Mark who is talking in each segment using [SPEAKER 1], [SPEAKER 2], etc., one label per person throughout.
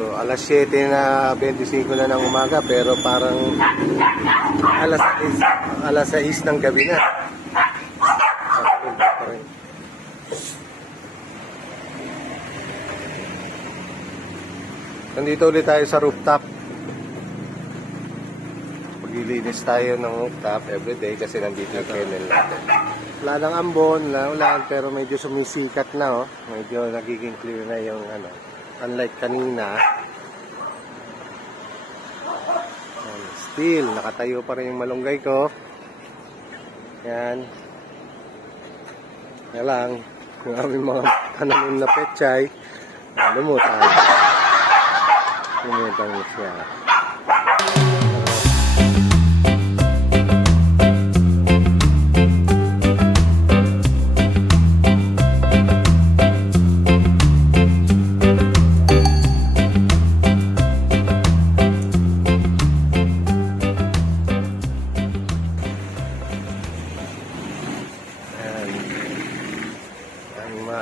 [SPEAKER 1] So, alas 7 na 25 na ng umaga pero parang alas 6, alas 6 ng gabi na. Nandito ulit tayo sa rooftop. Maglilinis tayo ng rooftop everyday kasi nandito yung kennel natin. Wala lang ambon, wala ulan, pero medyo sumisikat na oh. Medyo nagiging clear na yung ano. Unlike kanina, Yan, still, nakatayo pa rin yung malunggay ko. Yan. Yan lang, yung aming mga tanamin na pechay, ah, lumutan. Lumutan siya.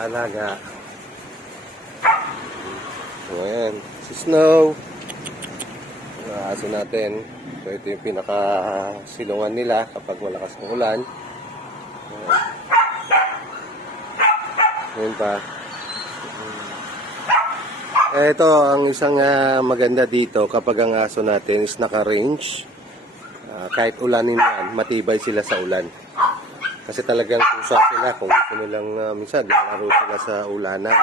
[SPEAKER 1] Alaga. So, ayan. Si Snow. Ang natin. So, ito yung pinaka-silungan nila kapag malakas ng ulan. Ayan. Pa. Eh, Ito, ang isang ah, maganda dito kapag ang aso natin is naka-range. Ah, kahit ulanin yan, matibay sila sa ulan. Kasi talagang kusa sila kung gusto nilang uh, minsan lalaro sila sa ulanan.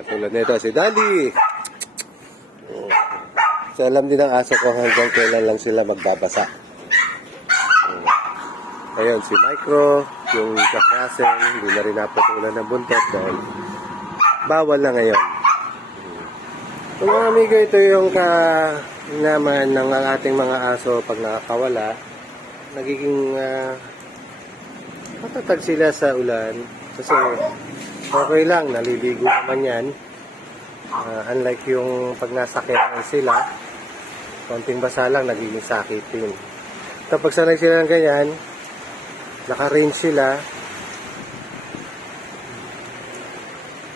[SPEAKER 1] Katulad nito si Daddy. Oh. So alam din ng aso ko hanggang kailan lang sila magbabasa. Ayun, si Micro, yung Russell, hindi na rin naputulan ng buntot dahil bawal na ngayon. So mga amigo, ito yung ka naman ng ating mga aso pag nakakawala. Nagiging uh, matatag sila sa ulan. Kasi okay lang, naliligo naman yan. Ah, unlike yung pag nasa kailangan sila, konting basa lang, nagiging sakit din. Kapag sanay sila ng ganyan, naka-range sila,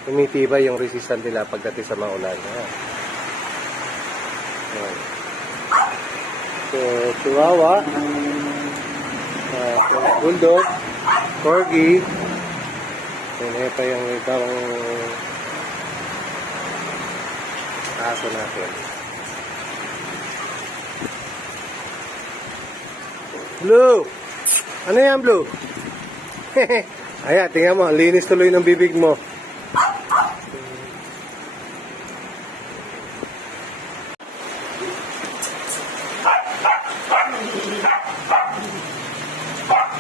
[SPEAKER 1] tumitibay yung resistance nila pagdating sa mga ulan. Ayan. Ayan. So, Chihuahua, uh, Bulldog, Corgi, and ito yung ibang aso natin. Blue! Ano yan, Blue? Ayan, tingnan mo, linis tuloy ng bibig mo.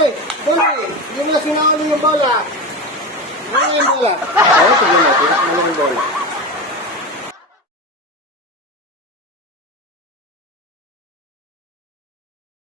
[SPEAKER 1] Hey, Bully! Hindi mo na sinakali yung bola. Ano yung bola? Oo, tignan natin. Ano yung bola?